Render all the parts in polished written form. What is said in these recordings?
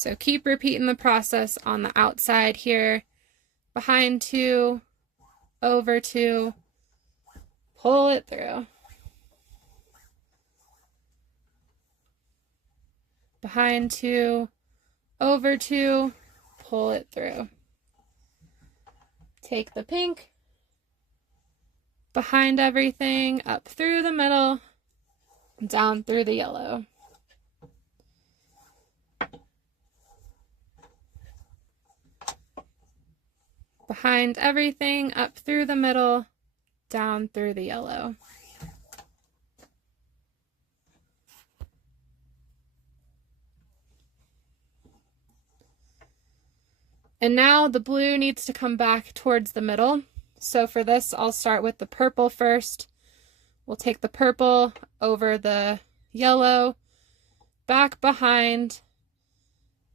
So keep repeating the process on the outside here. Behind 2, over 2, pull it through. Behind 2, over 2, pull it through. Take the pink, behind everything, up through the middle, down through the yellow. Behind everything, up through the middle, down through the yellow. And now the blue needs to come back towards the middle. So for this, I'll start with the purple first. We'll take the purple over the yellow, back behind,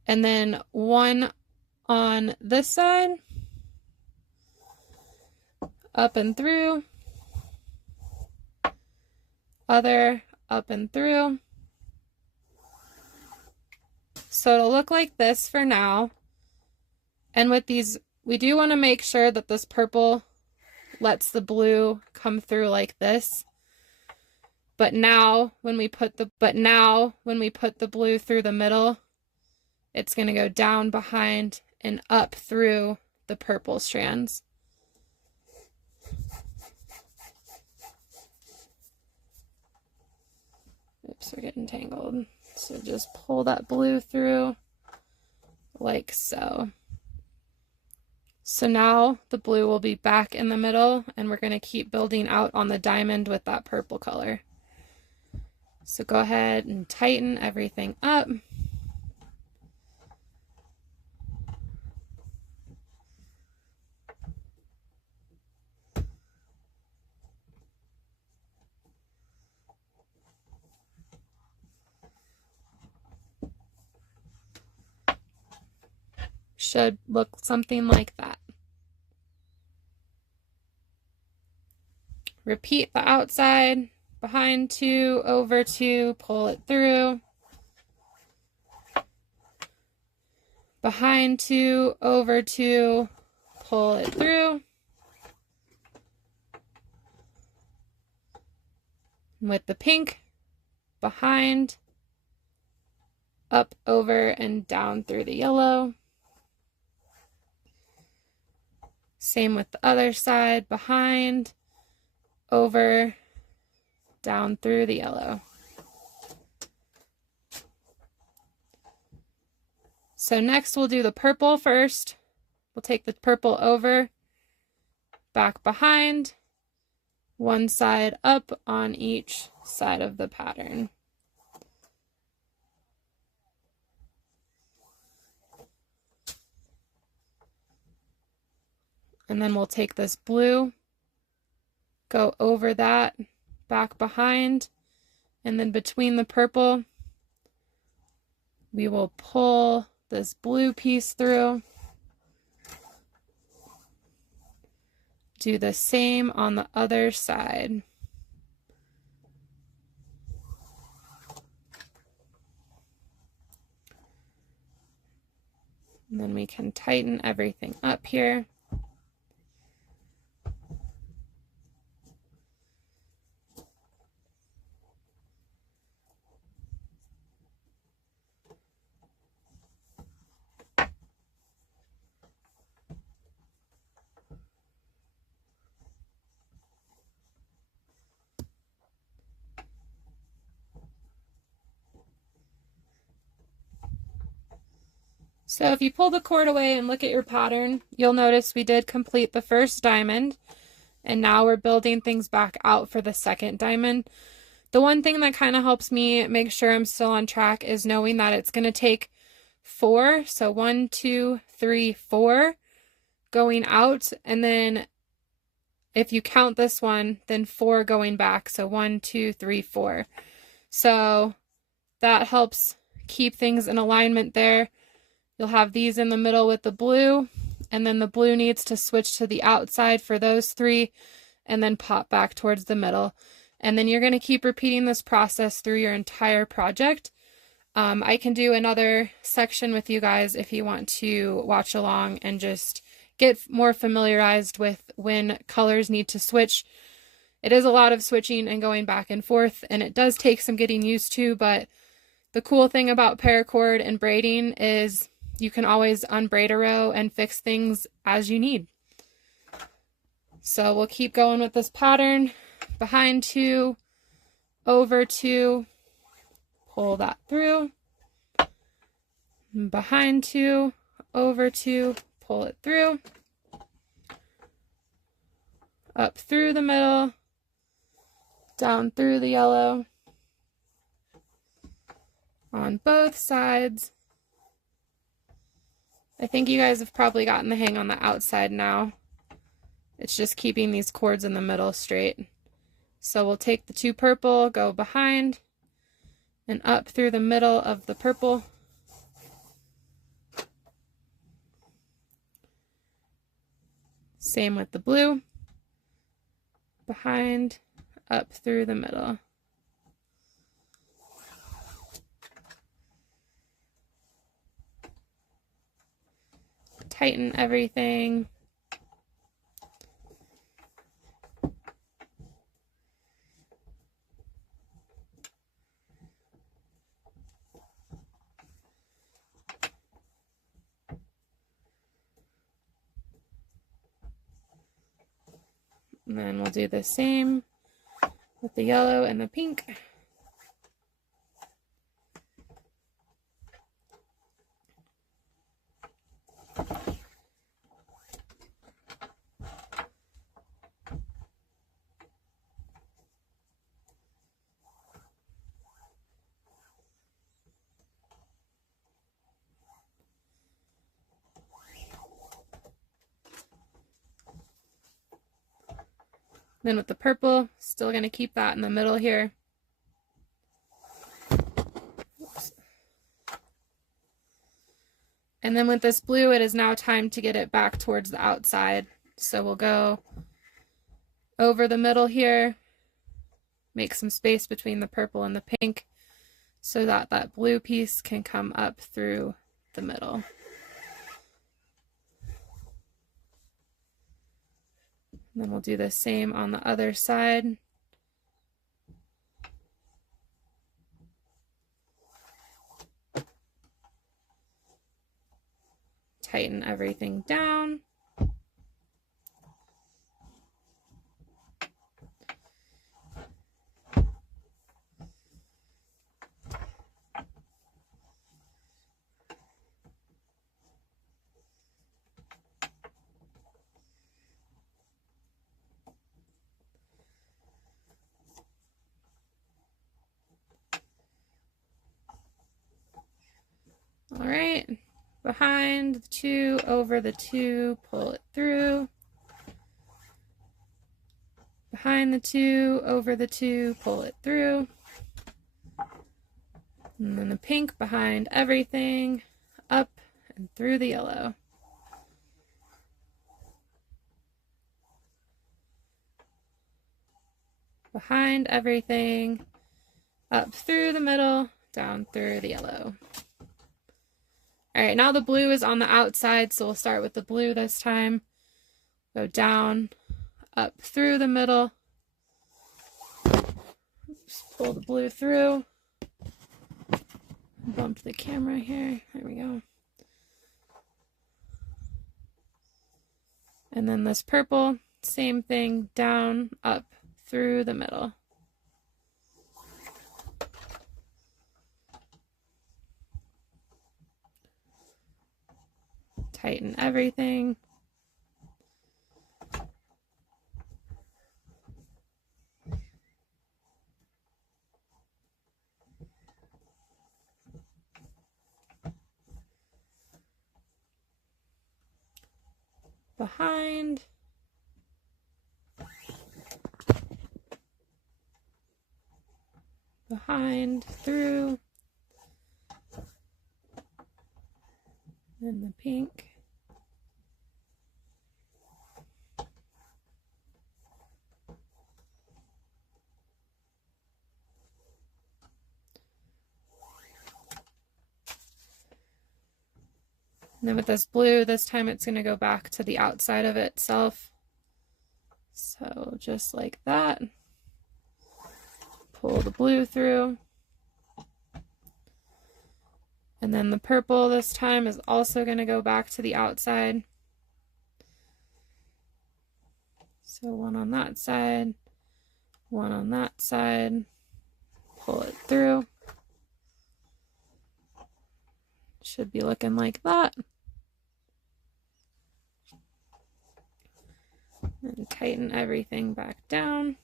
and then one on this side, up and through, other, up and through. So it'll look like this for now. And with these, we do want to make sure that this purple lets the blue come through like this. But now when we put the blue through the middle, it's going to go down behind and up through the purple strands. Oops, we're getting tangled. So just pull that blue through like so. So now the blue will be back in the middle, and we're going to keep building out on the diamond with that purple color. So go ahead and tighten everything up. Should look something like that. Repeat the outside, behind 2, over 2, pull it through. Behind 2, over 2, pull it through. With the pink, behind, up, over, and down through the yellow. Same with the other side, behind, over, down through the yellow. So next we'll do the purple first. We'll take the purple over, back behind, one side up on each side of the pattern. And then we'll take this blue, go over that, back behind, and then between the purple, we will pull this blue piece through. Do the same on the other side. And then we can tighten everything up here. So if you pull the cord away and look at your pattern, you'll notice we did complete the first diamond, and now we're building things back out for the second diamond. The one thing that kind of helps me make sure I'm still on track is knowing that it's going to take 4, so 1, 2, 3, 4 going out, and then if you count this one, then 4 going back, so 1, 2, 3, 4. So that helps keep things in alignment there. You'll have these in the middle with the blue, and then the blue needs to switch to the outside for those 3, and then pop back towards the middle. And then you're going to keep repeating this process through your entire project. I can do another section with you guys if you want to watch along and just get more familiarized with when colors need to switch. It is a lot of switching and going back and forth, and it does take some getting used to, but the cool thing about paracord and braiding is you can always unbraid a row and fix things as you need. So we'll keep going with this pattern. Behind 2, over 2, pull that through. Behind 2, over 2, pull it through. Up through the middle, down through the yellow. On both sides. I think you guys have probably gotten the hang on the outside now. It's just keeping these cords in the middle straight. So we'll take the 2 purple, go behind, and up through the middle of the purple. Same with the blue. Behind, up through the middle. Tighten everything. And then we'll do the same with the yellow and the pink. Then with the purple, still going to keep that in the middle here. Oops. And then with this blue, it is now time to get it back towards the outside. So we'll go over the middle here, make some space between the purple and the pink so that that blue piece can come up through the middle. And then we'll do the same on the other side. Tighten everything down. All right, behind the 2, over the 2, pull it through. Behind the 2, over the 2, pull it through. And then the pink behind everything, up and through the yellow. Behind everything, up through the middle, down through the yellow. All right, now the blue is on the outside, so we'll start with the blue this time. Go down, up through the middle. Just pull the blue through. Bumped the camera here. There we go. And then this purple, same thing, down, up, through the middle. Tighten everything. Behind. Behind, through. And the pink. And then with this blue, this time it's going to go back to the outside of itself. So just like that. Pull the blue through. And then the purple this time is also going to go back to the outside. So one on that side, one on that side, pull it through. Should be looking like that. And tighten everything back down.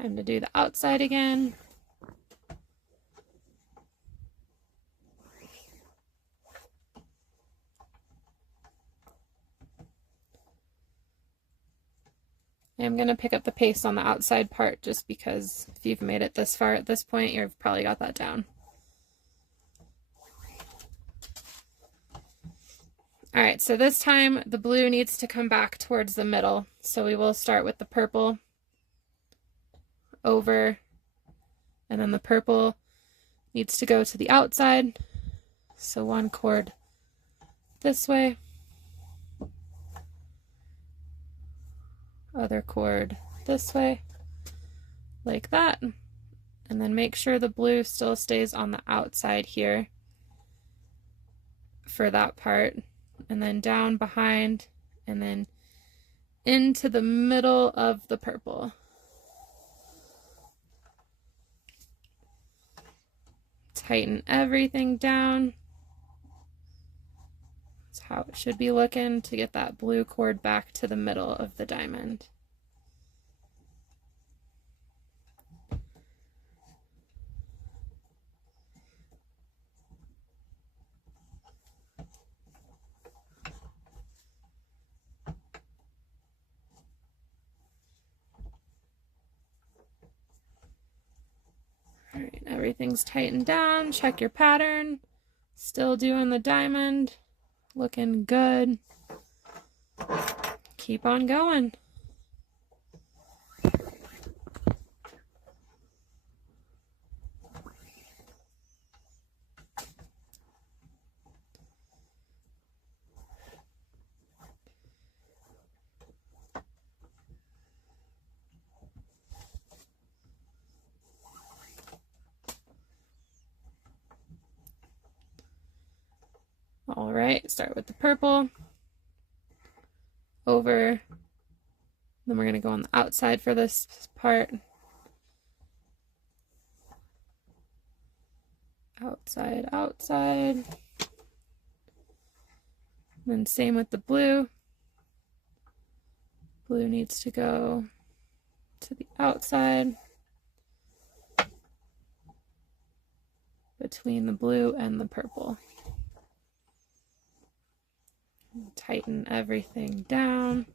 Time to do the outside again. I'm going to pick up the pace on the outside part just because if you've made it this far at this point, you've probably got that down. All right, so this time the blue needs to come back towards the middle. So we will start with the purple over, and then the purple needs to go to the outside. So one cord this way, other cord this way, like that. And then make sure the blue still stays on the outside here for that part. And then down behind, and then into the middle of the purple. Tighten everything down. That's how it should be looking to get that blue cord back to the middle of the diamond. All right, everything's tightened down. Check your pattern. Still doing the diamond. Looking good. Keep on going. All right, start with the purple, over, then we're going to go on the outside for this part, outside, outside, then same with the blue. Blue needs to go to the outside, between the blue and the purple. Tighten everything down.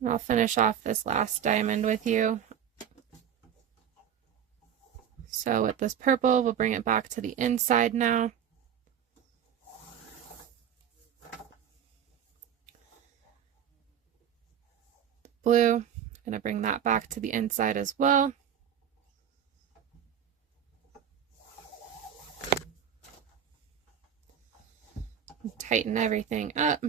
And I'll finish off this last diamond with you. So with this purple, we'll bring it back to the inside now. Blue, I'm going to bring that back to the inside as well. Tighten everything up.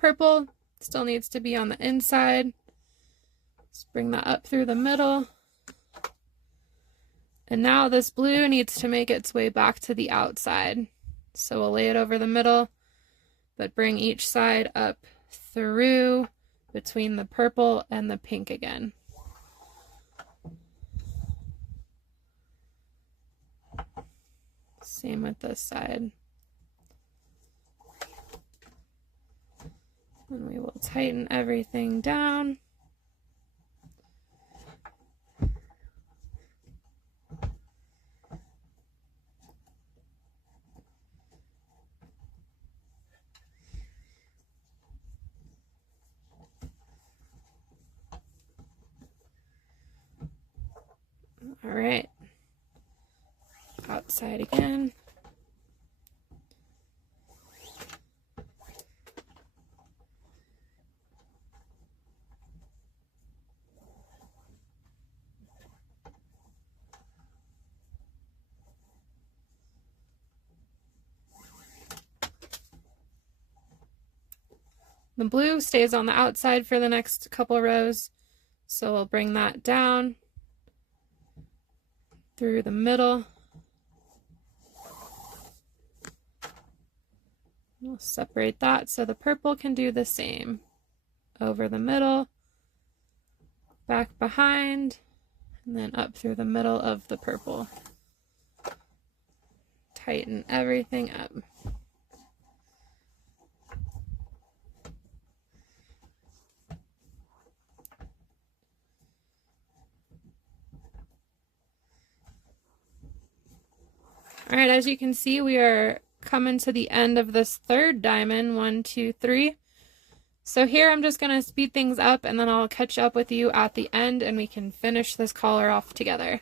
purple still needs to be on the inside. Let's bring that up through the middle. And now this blue needs to make its way back to the outside. So we'll lay it over the middle, but bring each side up through between the purple and the pink again. Same with this side. And we will tighten everything down. All right, outside again. The blue stays on the outside for the next couple rows, so we'll bring that down through the middle. We'll separate that so the purple can do the same. Over the middle, back behind, and then up through the middle of the purple. Tighten everything up. All right, as you can see, we are coming to the end of this third diamond, 1, 2, 3. So here I'm just going to speed things up and then I'll catch up with you at the end and we can finish this collar off together.